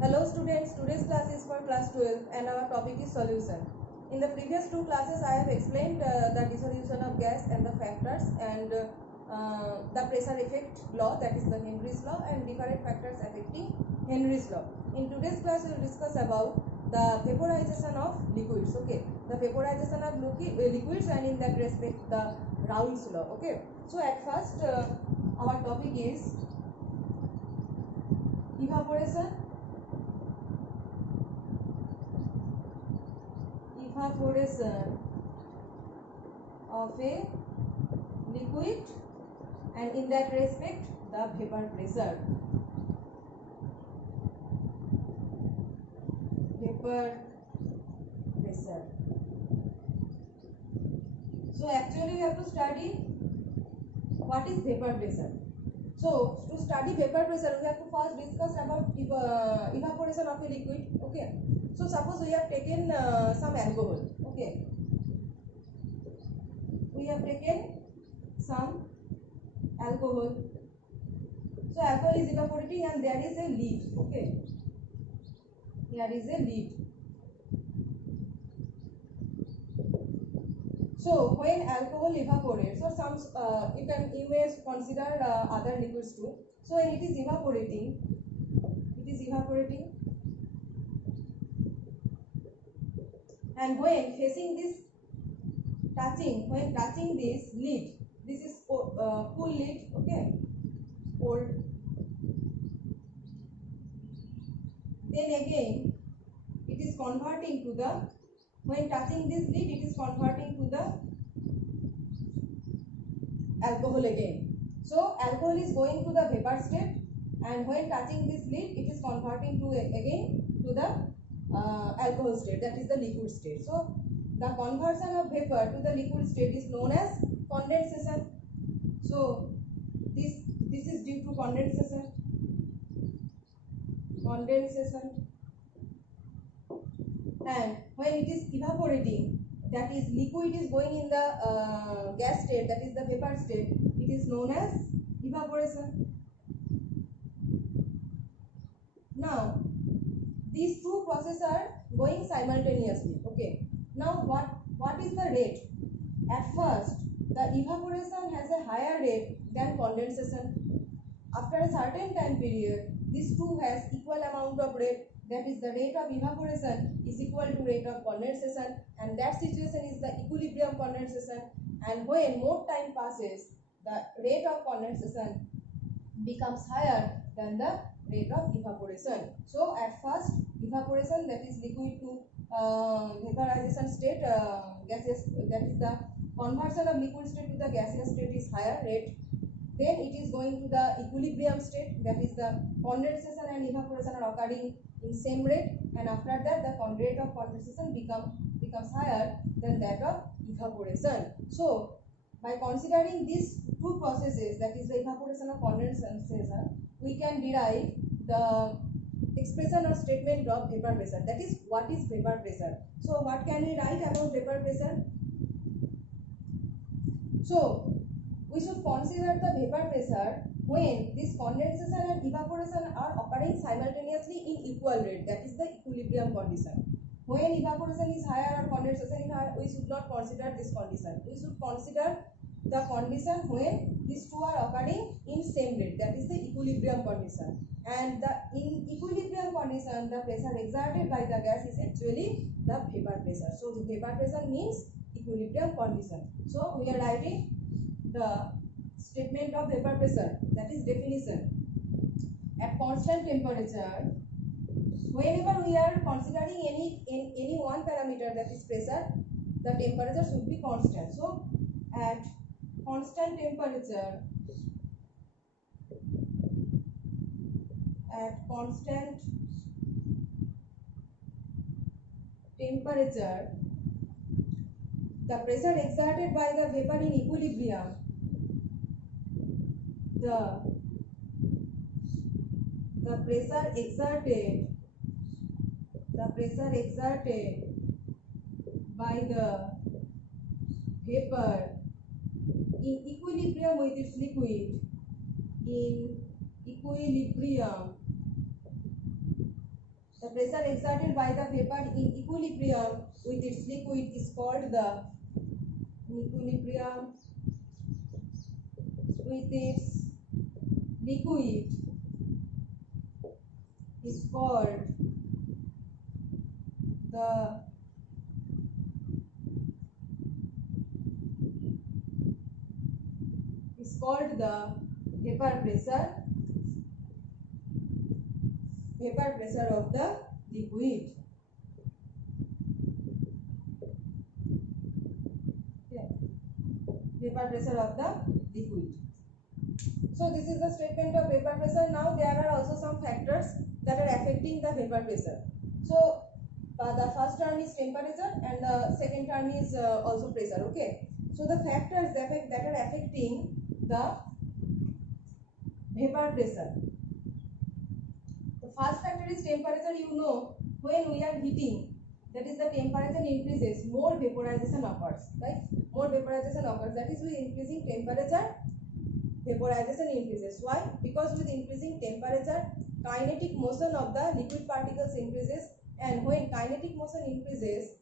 Hello students, today's class is for class 12 and our topic is solution. In the previous two classes I have explained the dissolution of gas and the factors and the pressure effect law, that is the Henry's law, and different factors affecting Henry's law. In today's class we will discuss about the vaporization of liquids. Okay, the vaporization of liquids and in that respect the Raoult's law. Okay, so at first our topic is evaporation of a liquid and in that respect the vapor pressure. So actually we have to study what is vapor pressure. So to study vapor pressure we have to first discuss about evaporation of a liquid. Okay, so suppose we have taken some alcohol. Okay, we have taken some alcohol. So alcohol is evaporating and there is a lid. Okay, here is a lid. So when alcohol evaporates, or some you may consider other liquids too. So when it is evaporating, and when facing this when touching this lid, this is full lid. Okay, cold. Then again it is converting to the, when touching this lid it is converting to the alcohol again. So alcohol is going to the vapor state and when touching this lid it is converting to again to the alcohol state, that is the liquid state. So the conversion of vapor to the liquid state is known as condensation. So this is due to condensation. And when it is evaporating, that is liquid is going in the gas state, that is the vapor state, it is known as evaporation. Now these two processes are going simultaneously. Okay, now what is the rate? At first the evaporation has a higher rate than condensation. After a certain time period these two has equal amount of rate, that is the rate of evaporation is equal to rate of condensation, and that situation is the equilibrium condensation. And when more time passes the rate of condensation becomes higher than the rate of evaporation. So at first evaporation, that is liquid to vaporization state, gaseous, that is the conversion of liquid state to the gaseous state is higher rate. Then it is going to the equilibrium state, that is the condensation and evaporation are occurring in same rate, and after that the rate of condensation becomes higher than that of evaporation. So by considering these two processes, that is the evaporation or condensation, we can derive the expression or statement of vapor pressure, that is what is vapor pressure. So what can we write about vapor pressure? So we should consider the vapor pressure when this condensation and evaporation are occurring simultaneously in equal rate, that is the equilibrium condition. When evaporation is higher or condensation is higher, we should not consider this condition. We should consider the condition when these two are occurring in same rate, that is the equilibrium condition. And in equilibrium condition the pressure exerted by the gas is actually the vapor pressure. So the vapor pressure means equilibrium condition. So we are writing the statement of vapor pressure, that is definition. At constant temperature, whenever we are considering any one parameter, that is pressure, the temperature should be constant. So at constant temperature, the pressure exerted by the vapor in equilibrium, the pressure exerted by the vapor in equilibrium with its liquid, in equilibrium pressure exerted by the vapor in equilibrium with its liquid is called the equilibrium with its liquid is called the vapor pressure of the liquid. Okay. Vapor pressure of the liquid. So this is the statement of vapor pressure. Now there are also some factors that are affecting the vapor pressure. So the first term is temperature and the second term is also pressure. Okay. So the factors that are affecting the vapor pressure. The first factor is temperature. You know, when we are heating, that is the temperature increases, more vaporization occurs, right? More vaporization occurs. That is with increasing temperature, vaporization increases. Why? Because with increasing temperature, kinetic motion of the liquid particles increases, and when kinetic motion increases,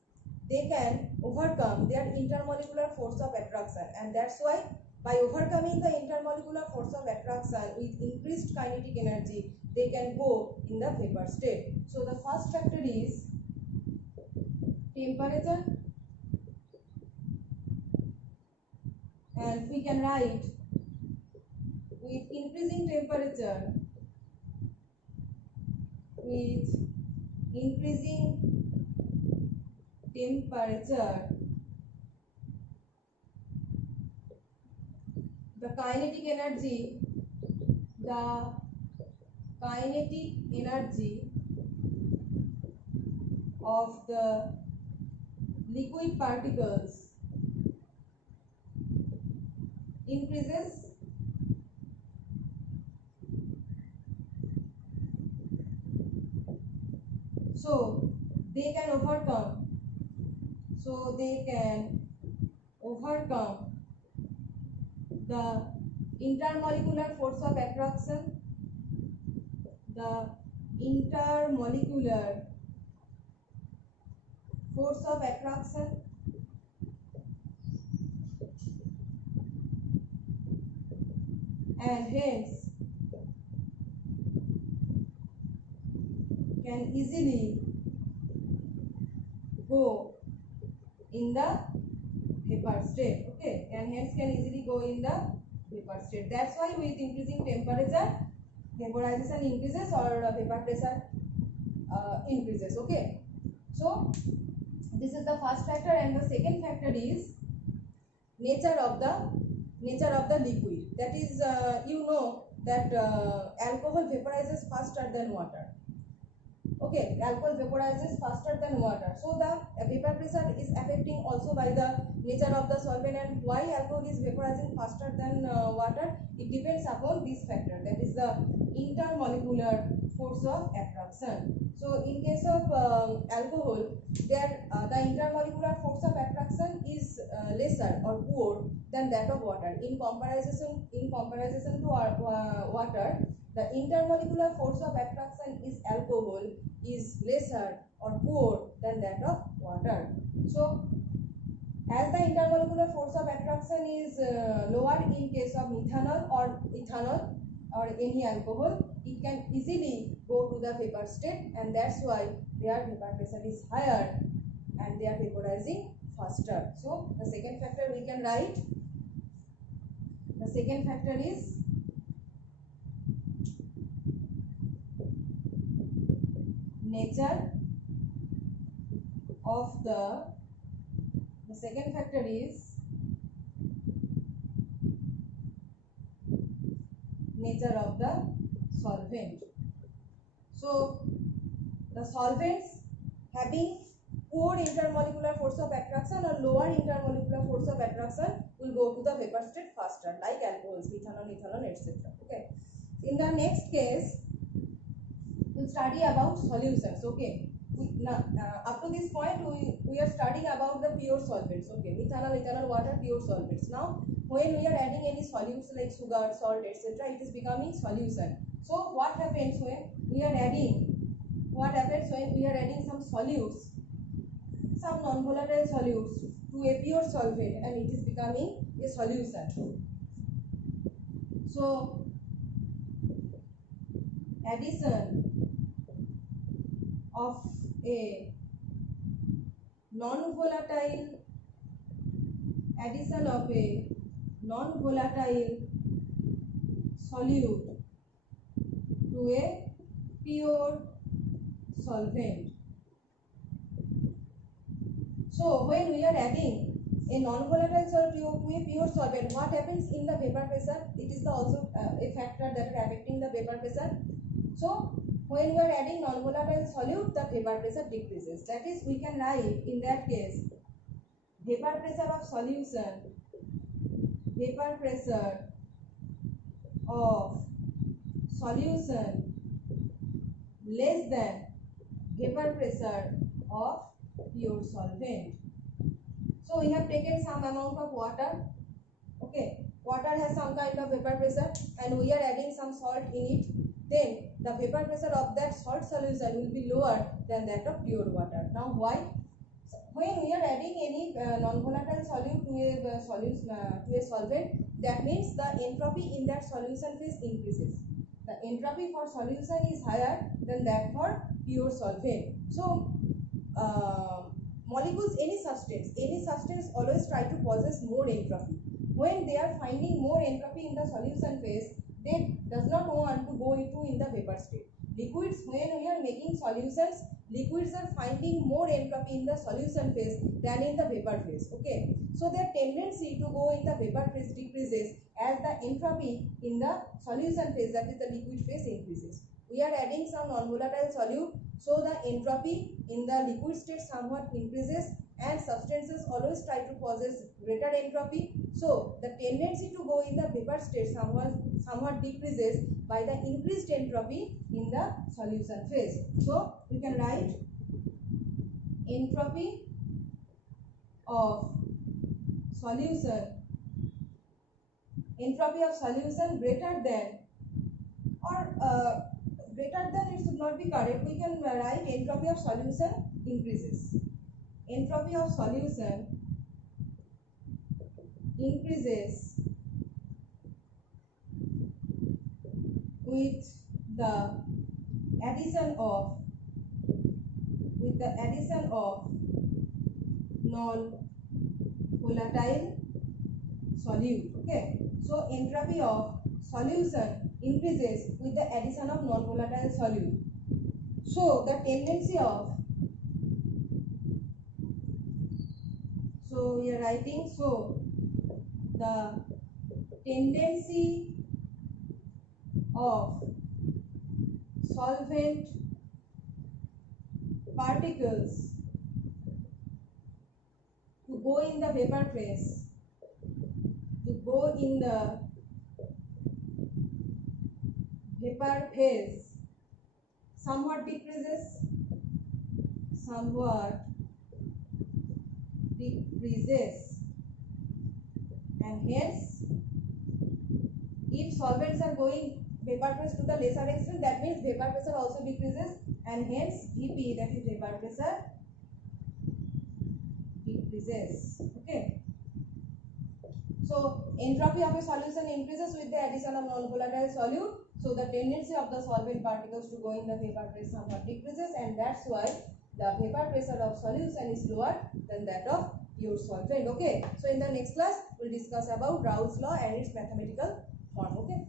they can overcome their intermolecular force of attraction, and that's why by overcoming the intermolecular force of attraction with increased kinetic energy, they can go in the vapor state. So the first factor is temperature, and we can write with increasing temperature, the kinetic energy of the liquid particles increases, so they can overcome the intermolecular force of attraction, and hence can easily go in the vapor state. Okay, and hence can easily go in the vapor state. That's why with increasing temperature, vaporization increases or vapor pressure increases. Okay, so this is the first factor, and the second factor is nature of the liquid. That is, you know that alcohol vaporizes faster than water. Okay, alcohol vaporizes faster than water, so the vapor pressure is affecting also by the nature of the solvent. And why alcohol is vaporizing faster than water? It depends upon this factor, that is the intermolecular force of attraction. So in case of alcohol, there the intermolecular force of attraction is lesser or poor than that of water. In comparison to water, the intermolecular force of attraction is alcohol is lesser or poor than that of water. So as the intermolecular force of attraction is lower in case of methanol or ethanol or any alcohol, it can easily go to the vapor state, and that's why their vapor pressure is higher and they are vaporizing faster. So the second factor we can write, the second factor is nature of the second factor is nature of the solvent. So the solvents having poor intermolecular force of attraction or lower intermolecular force of attraction will go to the vapor state faster, like alcohols, methanol, ethanol, etc. Okay, in the next case we'll study about solutions. Okay, up to this point we are studying about the pure solvents. Okay, methanol, ethanol, water, pure solvents. Now when we are adding any solutes like sugar, salt, etc., it is becoming solution. So what happens when we are adding what happens when we are adding some solutes, some non-volatile solutes to a pure solvent, and it is becoming a solution. So addition of a non-volatile solute to a pure solvent. So when we are adding a non-volatile solute to a pure solvent, what happens in the vapor pressure? It is also a factor that is affecting the vapor pressure. So when we are adding non-volatile solute, the vapor pressure decreases. That is, we can write in that case vapor pressure of solution less than vapor pressure of pure solvent. So we have taken some amount of water. Okay, water has some kind of vapor pressure, and we are adding some salt in it. Then the vapor pressure of that salt solution will be lower than that of pure water. Now why? When we are adding any non-volatile solute to a solvent, that means the entropy in that solution phase increases. The entropy for solution is higher than that for pure solvent. So molecules, any substance always try to possess more entropy. When they are finding more entropy in the solution phase, they does not want to go into in the vapor state. Liquids, when we are making solutions, liquids are finding more entropy in the solution phase than in the vapor phase. Okay, so their tendency to go in the vapor phase decreases as the entropy in the solution phase, that is the liquid phase, increases. We are adding some non-volatile solute, so the entropy in the liquid state somewhat increases, and substances always try to possess greater entropy. So the tendency to go in the vapor state somewhat decreases by the increased entropy in the solution phase. So we can write entropy of solution greater than, or greater than, it should not be correct. We can write entropy of solution increases. Entropy of solution increases with the addition of non-volatile solute. Okay, so entropy of solution increases with the addition of non-volatile solute. So the tendency of, so we are writing, so the tendency of solvent particles to go in the vapor phase, somewhat decreases, and hence if solvents are going vapor phase to the lesser extent, that means vapor pressure also decreases, and hence Vp, that is vapor pressure, decreases. Okay, so entropy of a solution increases with the addition of non-volatile solute, so the tendency of the solvent particles to go in the vapor phase somewhat decreases, and that's why the vapor pressure of solution is lower than that of pure solvent. Okay, so in the next class we'll discuss about Raoult's law and its mathematical form. Okay.